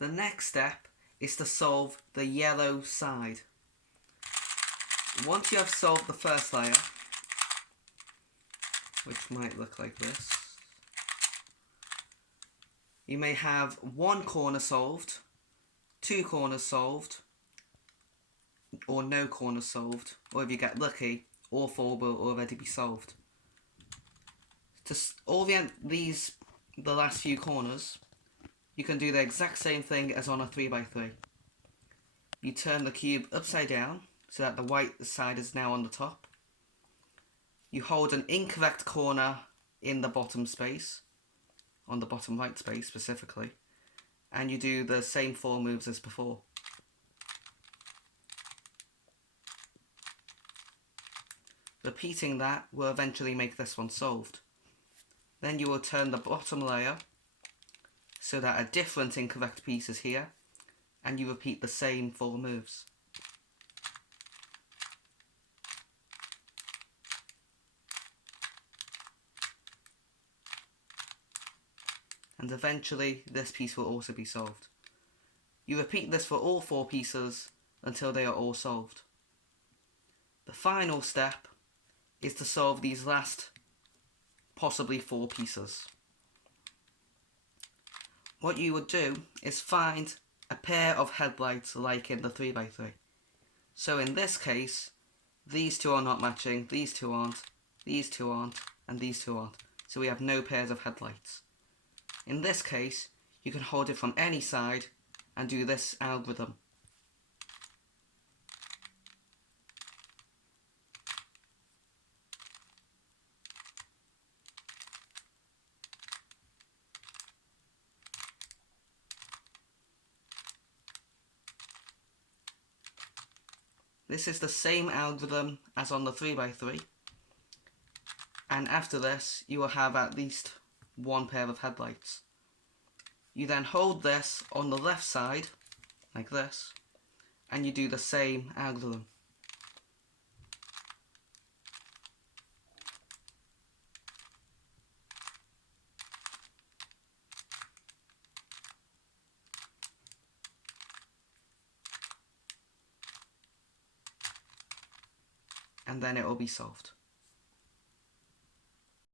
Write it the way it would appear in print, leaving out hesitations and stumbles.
The next step is to solve the yellow side. Once you have solved the first layer, which might look like this, you may have one corner solved, two corners solved, or no corners solved, or if you get lucky, all four will already be solved. To orient the last few corners, you can do the exact same thing as on a 3x3. You turn the cube upside down so that the white side is now on the top. You hold an incorrect corner in the bottom space, on the bottom right space specifically, and you do the same 4 moves as before. Repeating that will eventually make this one solved. Then you will turn the bottom layer so that a different incorrect piece is here, and you repeat the same 4 moves. And eventually this piece will also be solved. You repeat this for all 4 pieces until they are all solved. The final step is to solve these last possibly 4 pieces. What you would do is find a pair of headlights like in the 3x3. So in this case, these two are not matching, these two aren't, and these two aren't. So we have no pairs of headlights. In this case, you can hold it from any side and do this algorithm. This is the same algorithm as on the 3x3, and after this you will have at least one pair of headlights. You then hold this on the left side, like this, and you do the same algorithm. And then it will be solved.